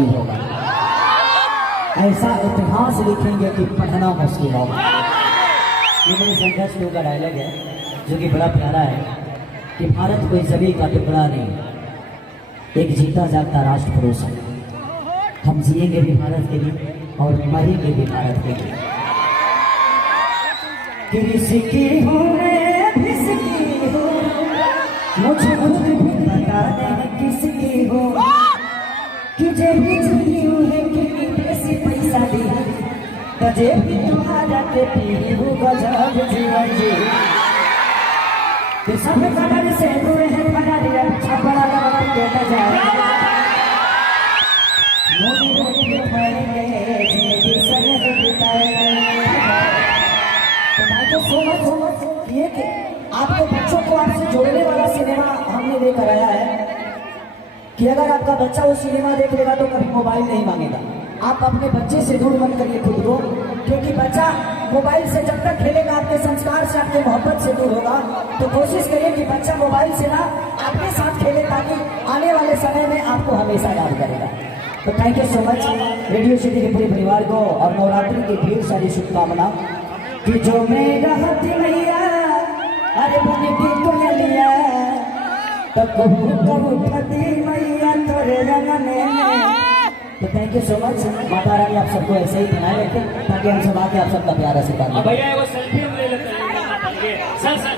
भी होगा। ऐसा इतिहास लिखेंगे कि पढ़ना मुश्किल होगा। ये मेरे संघर्ष टू का डायलॉग है जो कि बड़ा प्यारा है कि भारत कोई जमीन का टुकड़ा नहीं, एक जीता जागता राष्ट्र पुरुष है। हम जिएंगे भी भारत के लिए और मरेंगे भी भारत के लिए। किसकी हूँ मैं किसकी हूँ मुझे खुद भी पता नहीं किसकी हूँ कि जे भी चुनी हूँ है कि पैसे पैसा दी तजे भी तुम्हारा के पी हूँ गजब जीवन जी कि सब कदर से दूर है बना दिया छपड़ा लगा के न जाए मोदी मोदी मरेंगे जिंदगी सर बिताएंगे। तो सो मच ये कि आपके बच्चों को आपसे जोड़ने वाला सिनेमा हमने लेकर आया है कि अगर आपका बच्चा वो सिनेमा देख लेगा तो कभी मोबाइल नहीं मांगेगा। आप अपने बच्चे से दूर मत करिए खुद को, क्योंकि बच्चा मोबाइल से जब तक खेलेगा आपके संस्कार से आपके मोहब्बत से दूर होगा। तो कोशिश करिए कि बच्चा मोबाइल से ना आपके साथ खेले ताकि आने वाले समय में आपको हमेशा याद करेगा। तो thank you so much radio city के पूरे परिवार को और नवरात्रि की ढेर सारी शुभकामना कि जो मेरा हथ मैया अरे बने भी तो लिया तो कबूती मैया तोरे रंगने में। तो thank you so much. Mata Rani आप सबको ऐसे ही बनाए रखें ताकि हम सब आके आप सबका प्यार आशीर्वाद। भैया वो सेल्फी हम ले लेते हैं।